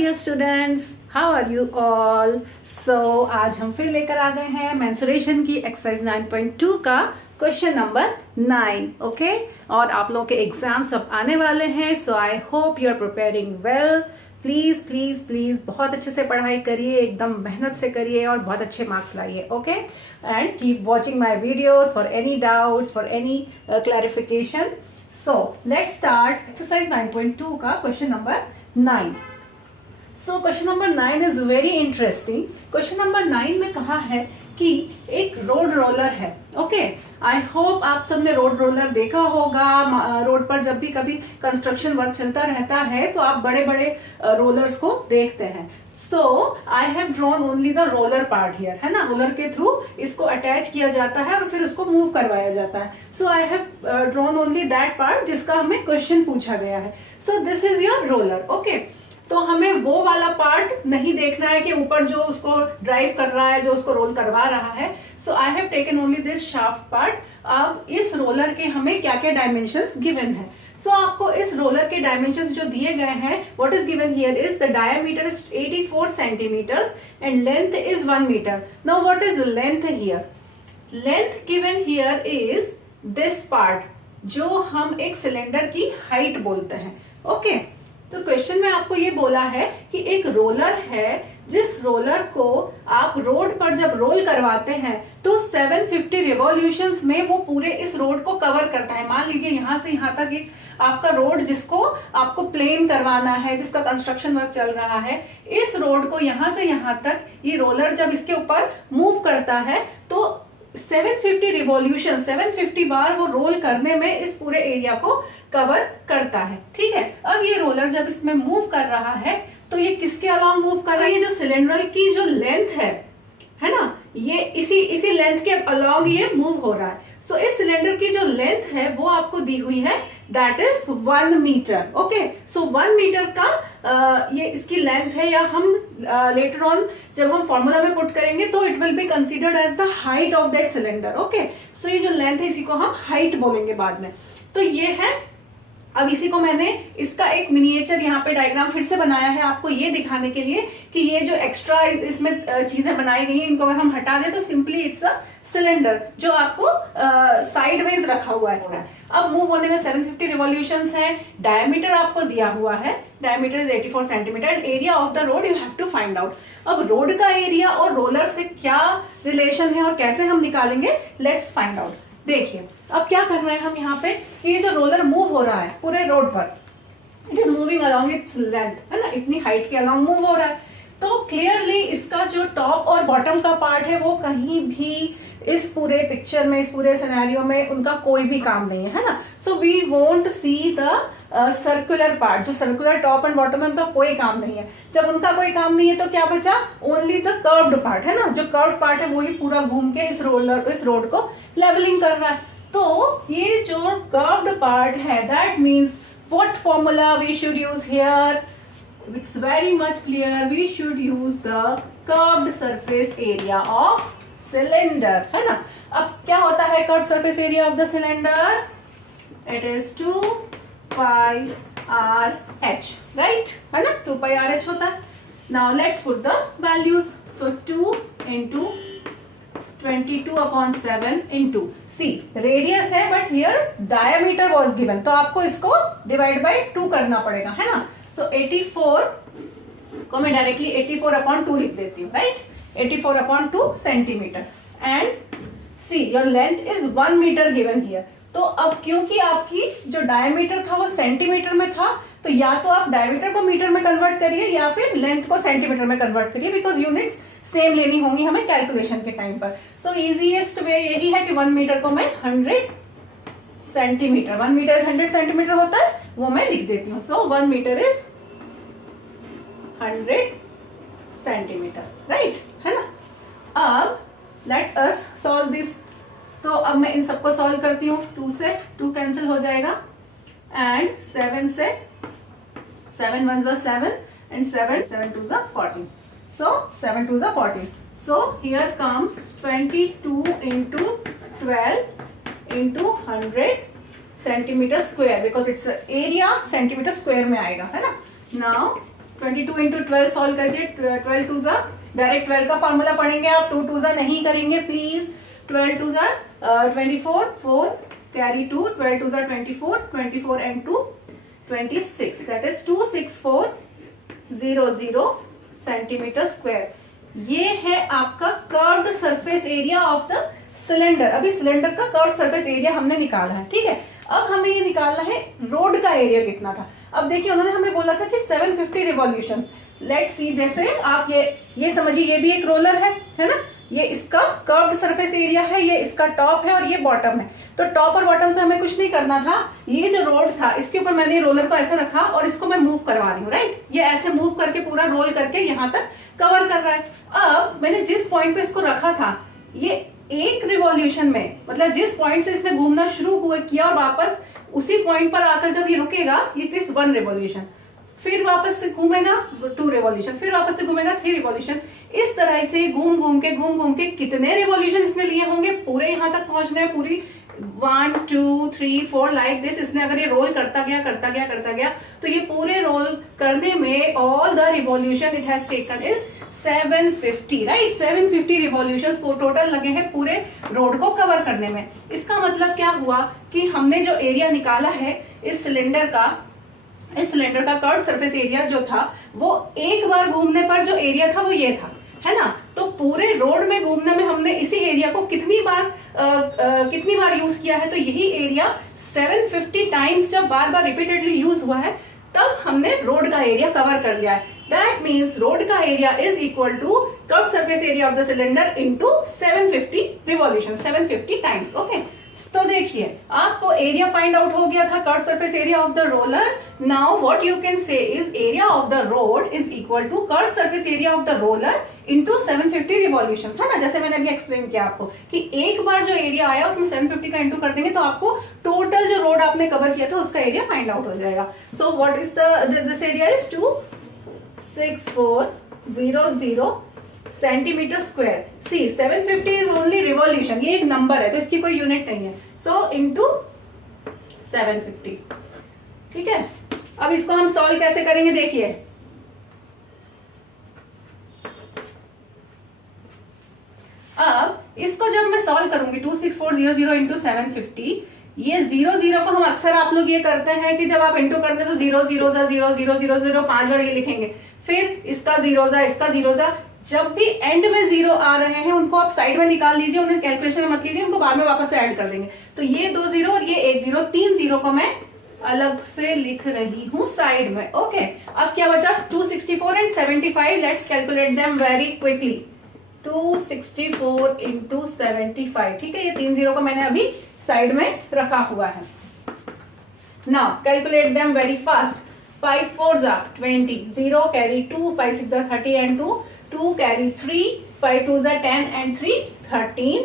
Dear students, how are you all. आज हम फिर लेकर आ गए हैं मेंसुरेशन की एक्सरसाइज 9.2 का क्वेश्चन नंबर 9। ओके, और आप लोगों के एग्जाम्स अब आने वाले हैं, so I hope you are preparing well. Please please please बहुत अच्छे से पढ़ाई करिए, एकदम मेहनत से करिए और बहुत अच्छे मार्क्स लाइए। Okay, and keep watching my videos for any doubts, for any clarification. So let's start exercise 9.2 का question number 9। So question number 9 is very interesting. Question number 9 में कहा है कि एक रोड रोलर है। ओके, आई होप आप सबने road roller देखा होगा। रोड पर जब भी कभी कंस्ट्रक्शन वर्क चलता रहता है तो आप बड़े बड़े रोलर्स को देखते हैं। So I have drawn only the roller part here, है ना। रोलर के थ्रू इसको अटैच किया जाता है और फिर उसको मूव करवाया जाता है। So I have drawn only that part जिसका हमें क्वेश्चन पूछा गया है। So this is your roller. Okay, तो हमें वो वाला पार्ट नहीं देखना है कि ऊपर जो उसको ड्राइव कर रहा है, जो उसको रोल करवा रहा है। So I have taken only this shaft part. अब इस रोलर के हमें क्या क्या डायमेंशंस गिवन है। सो आपको इस रोलर के डायमेंशंस जो दिए गए हैं, what is given here is the diameter is 84 centimetres and length is 1 metre. Now what is length here? Length given here is this part, जो हम एक सिलेंडर की हाइट बोलते हैं। ओके, तो क्वेश्चन में आपको ये बोला है कि एक रोलर है, जिस रोलर को आप रोड पर जब रोल करवाते हैं तो 750 रिवॉल्यूशंस में वो पूरे इस रोड को कवर करता है। मान लीजिए यहां से यहां तक एक आपका रोड जिसको आपको प्लेन करवाना है, जिसका कंस्ट्रक्शन वर्क चल रहा है, इस रोड को यहां से यहां तक ये रोलर जब इसके ऊपर मूव करता है तो 750 रिवॉल्यूशन, 750 बार वो रोल करने में इस पूरे एरिया को कवर करता है। ठीक है, अब ये रोलर जब इसमें मूव कर रहा है तो ये किसके अलोंग मूव कर रहा है? ये जो सिलेंडर की जो लेंथ है ना, ये इसी लेंथ के अलोंग ये मूव हो रहा है। सो इस सिलेंडर की जो लेंथ है वो आपको दी हुई है, that is 1 metre. Okay, so 1 metre का ये इसकी लेंथ है, या हम लेटर ऑन जब हम फॉर्मूला में पुट करेंगे तो it will be considered as the height of that cylinder. Okay, so ये जो लेंथ है इसी को हम हाइट बोलेंगे बाद में। तो ये है, अब इसी को मैंने इसका एक मिनिएचर यहाँ पे डायग्राम फिर से बनाया है आपको ये दिखाने के लिए कि ये जो एक्स्ट्रा इसमें चीजें बनाई गई हैं, इनको अगर हम हटा दें तो सिंपली इट्स अ सिलेंडर जो आपको साइडवेज रखा हुआ है। अब मूव होने में 750 रिवॉल्यूशंस है। डायमीटर आपको दिया हुआ है, diameter is 84 centimetre and area of the road you have to find out. अब रोड का एरिया और रोलर से क्या रिलेशन है और कैसे हम निकालेंगे, लेट्स फाइंड आउट। देखिए अब क्या कर रहे हैं हम यहाँ पे, ये जो रोलर मूव हो रहा है पूरे रोड पर, it is moving along its length, है ना, इतनी हाइट के अलोंग मूव हो रहा है। तो क्लियरली इसका जो टॉप और बॉटम का पार्ट है वो कहीं भी इस पूरे पिक्चर में, इस पूरे सिनेरियो में उनका कोई भी काम नहीं है ना। So we won't see the circular part, जो सर्कुलर टॉप एंड बॉटम है उनका कोई काम नहीं है। जब उनका कोई काम नहीं है तो क्या बचा? ओनली द कर्व्ड पार्ट, है ना। जो कर्व्ड पार्ट है वही पूरा घूम के इस रोड को लेवलिंग कर रहा है। तो ये जो कर्व्ड पार्ट है, that means what formula we should use here? It's very much clear, we should use the curved surface area of cylinder, है ना। अब क्या होता है curved surface area of the cylinder? It is 2 pi r h, right, है ना, 2 pi r h होता है। Now let's put the values. So 2 into 22/7 into see radius है, but here diameter was given, तो आपको इसको डिवाइड बाय 2 करना पड़ेगा, है ना। सो 84 को मैं डायरेक्टली 84/2 लिख देती हूँ, right, 84/2 centimetre and see your length is 1 metre given here. तो अब क्योंकि आपकी जो डायमीटर था वो सेंटीमीटर में था, तो या तो आप डायमीटर को मीटर में कन्वर्ट करिए या फिर लेंथ को सेंटीमीटर में कन्वर्ट करिए, बिकॉज यूनिट्स सेम लेनी होंगी हमें कैलकुलेशन के टाइम पर। सो इजीएस्ट वे यही है कि 1 मीटर को मैं 100 सेंटीमीटर, 1 मीटर 100 सेंटीमीटर होता है, वो मैं लिख देती हूँ। सो 1 मीटर इज 100 सेंटीमीटर, राइट, है ना। अब लेट अस सॉल्व दिस। तो अब मैं इन सबको सॉल्व करती हूँ। 2 से 2 कैंसिल हो जाएगा एंड 7 से 7 1 ज़ा 7 एंड 7 2 ज़ा 14. So 7 2 ज़ा 14. So here comes 22 into 12 into 100 centimeter square because it's area centimeter square में आएगा, है ना. Now 22 इंटू 12 सॉल्व करिए। 12 टू ज़ा डायरेक्ट 12 का फॉर्मूला पढ़ेंगे आप, 2 टू ज़ा नहीं करेंगे प्लीज। 12 टू ज़ा 24, 4 कैरी 2, 12 टू ज़ा 24, 24 and 2 26, that is 26400 centimetre square. ये है आपका curved surface area of the cylinder. अभी सिलेंडर का कर्व्ड सरफेस एरिया हमने निकाला है, ठीक है। अब हमें ये निकालना है रोड का एरिया कितना था। अब देखिए उन्होंने हमें बोला था कि 750 रिवॉल्यूशन। लेट्स सी, जैसे आप ये समझिए, ये भी एक रोलर है ना, ये इसका कर्व्ड सरफेस एरिया है, ये इसका टॉप है और ये बॉटम है। तो टॉप और बॉटम से हमें कुछ नहीं करना था। ये जो रोड था इसके ऊपर मैंने रोलर को ऐसा रखा और इसको मैं मूव करवा रही हूँ, राइट। ये ऐसे मूव करके पूरा रोल करके यहाँ तक कवर कर रहा है। अब मैंने जिस पॉइंट पे इसको रखा था, ये एक रिवॉल्यूशन में, मतलब जिस पॉइंट से इसने घूमना शुरू किया और वापस उसी पॉइंट पर आकर जब ये रुकेगा, इट इज 1 रिवॉल्यूशन। फिर वापस से घूमेगा 2 रिवॉल्यूशन, फिर वापस से घूमेगा 3 रिवॉल्यूशन। इस तरह से घूम घूम के कितने रिवॉल्यूशन इसने लिए होंगे पूरे यहाँ तक पहुंचने में, पूरी 1 2 3 4 लाइक दिस। इसने अगर ये रोल करता गया तो ये पूरे रोल करने में all the revolution it has taken is 750, right. 750 revolutions total लगे हैं पूरे रोड को कवर करने में। इसका मतलब क्या हुआ कि हमने जो एरिया निकाला है इस सिलेंडर का कर्व्ड सरफेस एरिया जो था, वो एक बार घूमने पर जो एरिया था वो ये था, है ना। तो पूरे रोड में घूमने में हमने इसी एरिया को कितनी बार यूज किया है, तो यही एरिया 750 टाइम्स जब बार बार रिपीटेडली यूज हुआ है, तब हमने रोड का एरिया कवर कर लिया है। दैट मीन्स रोड का area is equal to curved surface area of the cylinder into 750 revolution, 750 times, okay. तो देखिए आपको एरिया फाइंड आउट हो गया था, curved surface area of the roller. Now what you can say is area of the road is equal to curved surface area of the roller into 750 revolutions, है ना। जैसे मैंने अभी एक्सप्लेन किया आपको कि एक बार जो एरिया आया उसमें 750 का इंटू कर देंगे तो आपको टोटल जो रोड आपने कवर किया था उसका एरिया फाइंड आउट हो जाएगा। So what is this area is 26400 centimetre square. See 750 is only revolution, ये एक नंबर है तो इसकी कोई यूनिट नहीं है। सो इनटू 750, ठीक है। अब इसको हम सॉल्व कैसे करेंगे देखिए। अब इसको जब मैं सॉल्व करूंगी 26400 इंटू 750, ये 0 को हम अक्सर आप लोग ये करते हैं कि जब आप इंटू करते हैं तो 0 0 0 0 0 0 5 बार ये लिखेंगे, फिर इसका 0 इसका 0। जब भी एंड में 0 आ रहे हैं उनको आप साइड में निकाल लीजिए, उन्हें कैलकुलेशन में मत लीजिए, उनको बाद में वापस से ऐड कर देंगे। तो ये 2 0 और ये 1 0, 3 0 को मैं अलग से लिख रही हूं साइड में, ओके। अब क्या बचा 264 and 75, let's calculate them very quickly. 264 into 75, ठीक है। ये 3 0 को मैंने अभी साइड में रखा हुआ है। Now calculate them very fast. 5 4 20, 0 carry 2, 5 6 30 and 2 carry 3, 5 2s are 10 and 3 13,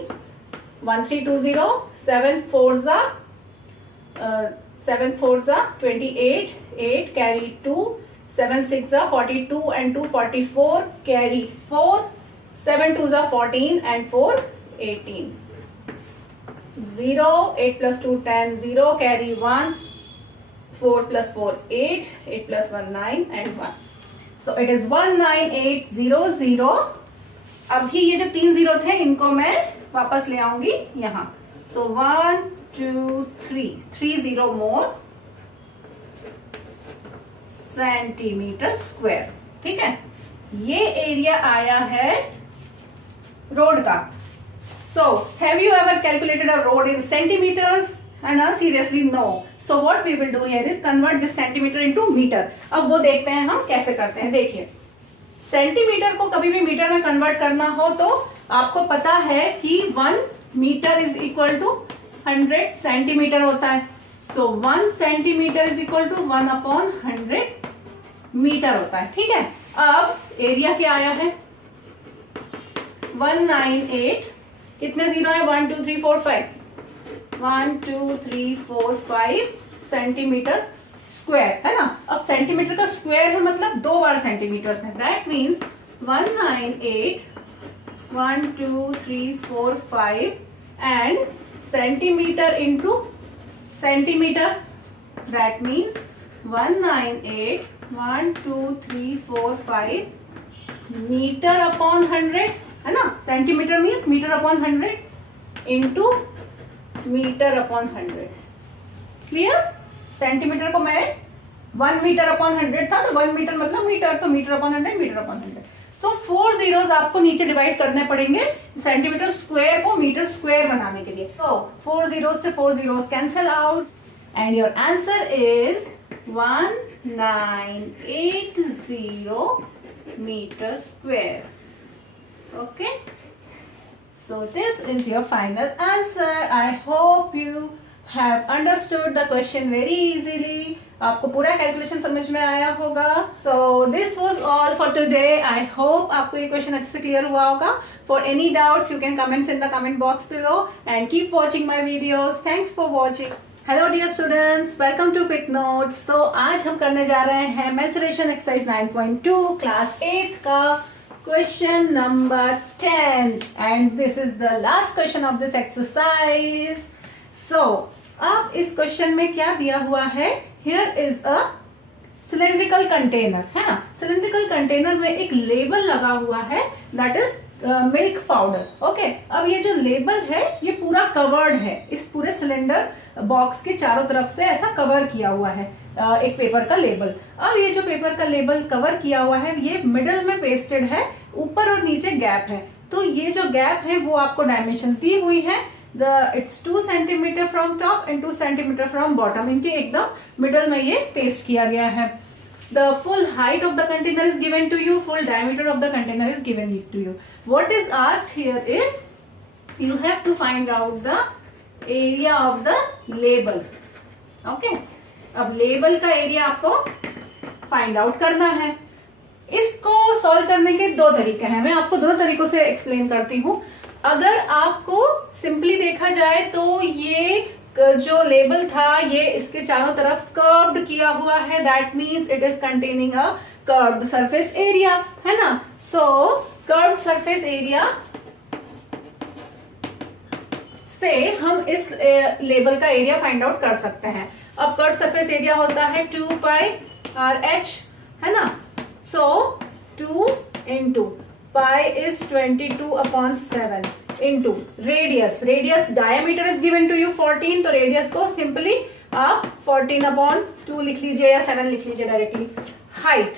1 3 2 0, 7 4s are 28, 8 carry 2, 7 6 are 42 and 2 44, carry 4, 7 2s are 14 and 4 18, 0 8 plus 2 10, 0 carry 1, 4 plus 4 8, 8 plus 1 9 and 1. So it is 19800। अभी ये जो 3 0 थे इनको मैं वापस ले आऊंगी यहाँ। So 1 2 3 0 मोर सेंटीमीटर स्क्वायर, ठीक है। ये एरिया आया है रोड का। So have you ever calculated a road in centimeters? And seriously no. So what we will do here is convert this centimeter into meter. अब वो देखते हैं हम कैसे करते हैं। देखिए सेंटीमीटर को कभी भी मीटर में कन्वर्ट करना हो तो आपको पता है कि 1 metre is equal to 100 centimetre होता है। So 1 centimetre is equal to 1 upon 100 metre होता है, ठीक है। अब एरिया क्या आया है 198, कितने 0 है 1 2 3 4 5, 1 2 3 4 5 सेंटीमीटर स्क्वायर, है ना। अब सेंटीमीटर का स्क्वायर है मतलब 2 बार सेंटीमीटर है। That means 198 1 2 3 4 5 and centimetre into centimetre, that means 198.1234.5 metre upon 100, है ना. Centimetre means metre upon 100 into metre upon 100. Clear. Centimetre को मैं 1 मीटर अपॉन 100 था, तो 1 मीटर मतलब मीटर, तो metre upon 100 metre upon 100. So 4 zeros आपको नीचे डिवाइड करने पड़ेंगे सेंटीमीटर स्क्वायर को मीटर स्क्वायर बनाने के लिए. तो 4 zeros से 4 zeros cancel out and your answer is 1980 metre square. Okay, so this is your final answer. I hope you have understood the question very easily. आपको पूरा कैलकुलेशन समझ में आया होगा. So this was all for today. I hope आपको ये question अच्छे से क्लियर हुआ होगा. For any doubts you can comments in the comment box below and keep watching my videos. Thanks for watching. Hello dear students, welcome to Quick Notes. तो आज हम करने जा रहे हैं मेंसुरेशन एक्सरसाइज 9.2 क्लास 8 का question number 10 and this is the last question of this exercise. So अब इस क्वेश्चन में क्या दिया हुआ है. Here is a cylindrical container, है ना. सिलेंड्रिकल कंटेनर में एक लेबल लगा हुआ है, that is milk powder. Okay, अब ये जो लेबल है ये पूरा कवर्ड है. इस पूरे सिलेंडर बॉक्स के चारों तरफ से ऐसा कवर किया हुआ है एक पेपर का लेबल. अब ये जो पेपर का लेबल कवर किया हुआ है ये मिडिल में पेस्टेड है, ऊपर और नीचे गैप है. तो ये जो गैप है वो आपको डायमेंशंस दी हुई है. It's 2 centimetre from top and 2 centimetre from bottom. इनके एकदम मिडल में ये पेस्ट किया गया है. The full height of the container is given to you. Full diameter of the container is given to you. What is asked here is you have to find out the area of the label. Okay. अब label का area आपको find out करना है. इसको solve करने के दो तरीके हैं. मैं आपको दोनों तरीकों से एक्सप्लेन करती हूँ. अगर आपको सिंपली देखा जाए तो ये जो लेबल था ये इसके चारों तरफ कर्व्ड किया हुआ है. That means it is containing a curved surface area, है ना. सो कर्व्ड सरफेस एरिया से हम इस लेबल का एरिया फाइंड आउट कर सकते हैं. अब कर्व्ड सरफेस एरिया होता है 2 पाई आर एच, है ना. So 2 into pi is 22/7 into radius diameter is given to you 14. तो रेडियस को सिंपली आप 14/2 लिख लीजिए या 7 लिख लीजिए directly. Height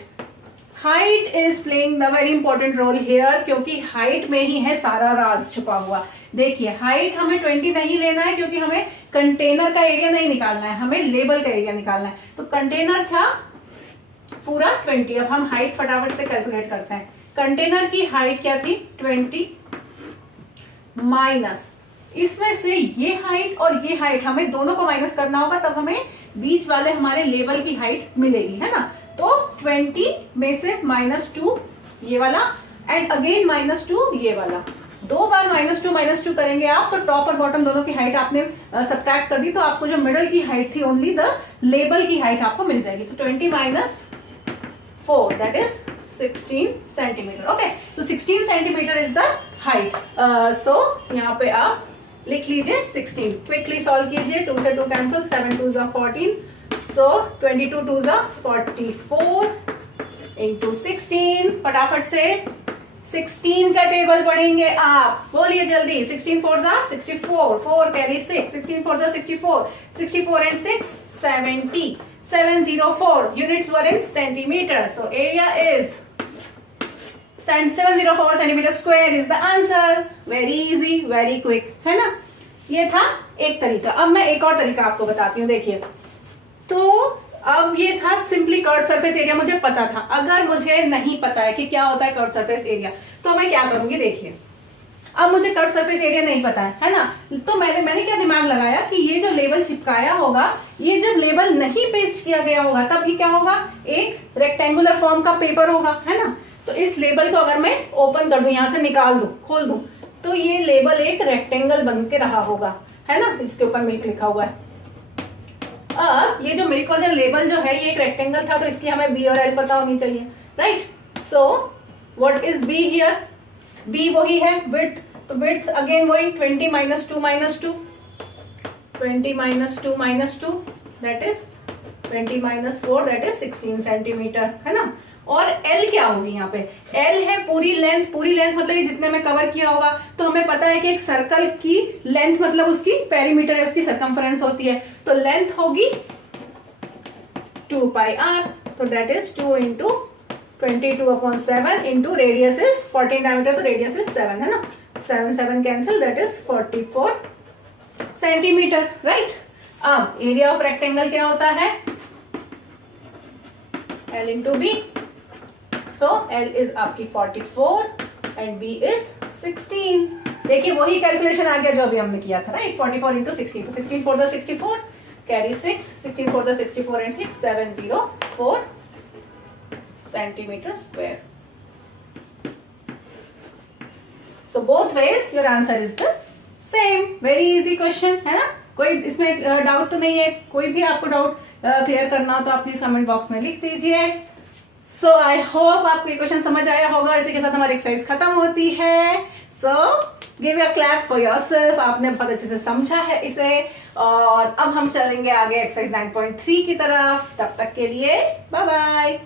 is playing the very important role here, क्योंकि हाइट में ही है सारा राज छुपा हुआ. देखिए हाइट हमें 20 नहीं लेना है क्योंकि हमें कंटेनर का एरिया नहीं निकालना है, हमें लेबल का एरिया निकालना है. तो कंटेनर था पूरा 20. अब हम हाइट फटाफट से कैलकुलेट करते हैं. कंटेनर की हाइट क्या थी 20 माइनस इसमें से ये हाइट और ये हाइट, हमें दोनों को माइनस करना होगा तब हमें बीच वाले हमारे लेवल की हाइट मिलेगी, है ना. तो 20 में से -2 ये वाला एंड अगेन -2 ये वाला. 2 बार -2 करेंगे आप तो टॉप और बॉटम दोनों की हाइट आपने सब्ट्रैक्ट कर दी तो आपको जो मिडल की हाइट थी ओनली द लेबल की हाइट आपको मिल जाएगी. तो 20 - 4 दैट इज 16 सेंटीमीटर. ओके, तो 16 सेंटीमीटर इज द हाइट. सो यहाँ पे आप लिख लीजिए 16. क्विकली सॉल्व कीजिए. 2 से 2 कैंसिल, 7 2 = 14. सो 22 2 = 44 इंटू 16. फटाफट से 16 का टेबल पढ़ेंगे आप. बोलिए जल्दी. 16 4 = 64. 4 carry 6. 16 4 = 64. 64 and 6 70. 704 units were in centimeter. So area is 704 centimeter square is the answer. Very easy, very quick, है ना. ये था एक तरीका. अब मैं एक और तरीका आपको बताती हूँ. देखिए, तो अब ये था सिंपली कर्व्ड सरफेस एरिया मुझे पता था. अगर मुझे नहीं पता है कि क्या होता है कर्व्ड सरफेस एरिया तो मैं क्या करूंगी. देखिए, अब मुझे कर्व्ड सरफेस एरिया नहीं पता है ना. तो मैंने क्या दिमाग लगाया कि ये जो लेबल चिपकाया होगा, ये जब लेबल नहीं पेस्ट किया गया होगा तब ये क्या होगा, एक रेक्टेंगुलर फॉर्म का पेपर होगा, है ना. तो इस लेबल को अगर मैं ओपन कर दूं, यहां से निकाल दूं, खोल दूं, तो ये लेबल एक रेक्टेंगल बन के रहा होगा, है ना. इसके ऊपर मिल्क लिखा हुआ है. अब ये जो मिल्क वाला लेबल जो है ये एक रेक्टेंगल था तो इसकी हमें बी और एल पता होनी चाहिए, right. So what is B here. B वही है विड्थ. तो विड्थ अगेन वही 20 - 2 - 2 20 - 2 - 2 that is 20 minus 4 that is 16 centimetre, है ना। और L क्या होगी यहाँ पे, L है पूरी लेंथ मतलब ये जितने में कवर किया होगा। तो हमें पता है कि एक सर्कल की लेंथ मतलब उसकी पेरीमीटर है, उसकी सर्कमफ्रेंस होती है। तो लेंथ होगी 2 पाई r, तो that is 2 into 22/7 into radius is 14 diameter, तो रेडियस इज 7, है ना। 7 cancel, that is 44 centimetre, right. अब एरिया ऑफ रेक्टेंगल क्या होता है, L into B. So L is आपकी 44 एंड B इज 16। देखिए वही कैलकुलेशन आ गया जो अभी हमने किया था, राइट। 44 इंटू 16, तो 16 4 the 64, carry 6, 16 4 the 64 and 6, 704 centimetre square. So both ways your answer is the same. Very easy question, है ना। कोई इसमें डाउट तो नहीं है, कोई भी आपको डाउट क्लियर करना हो तो आप प्लीज कमेंट बॉक्स में लिख दीजिए। सो आई होप आपको ये क्वेश्चन समझ आया होगा। इसी के साथ हमारी एक्सरसाइज खत्म होती है। So give a clap for yourself, आपने बहुत अच्छे से समझा है इसे। और अब हम चलेंगे आगे एक्सरसाइज 9.3 की तरफ। तब तक के लिए बाय बाय।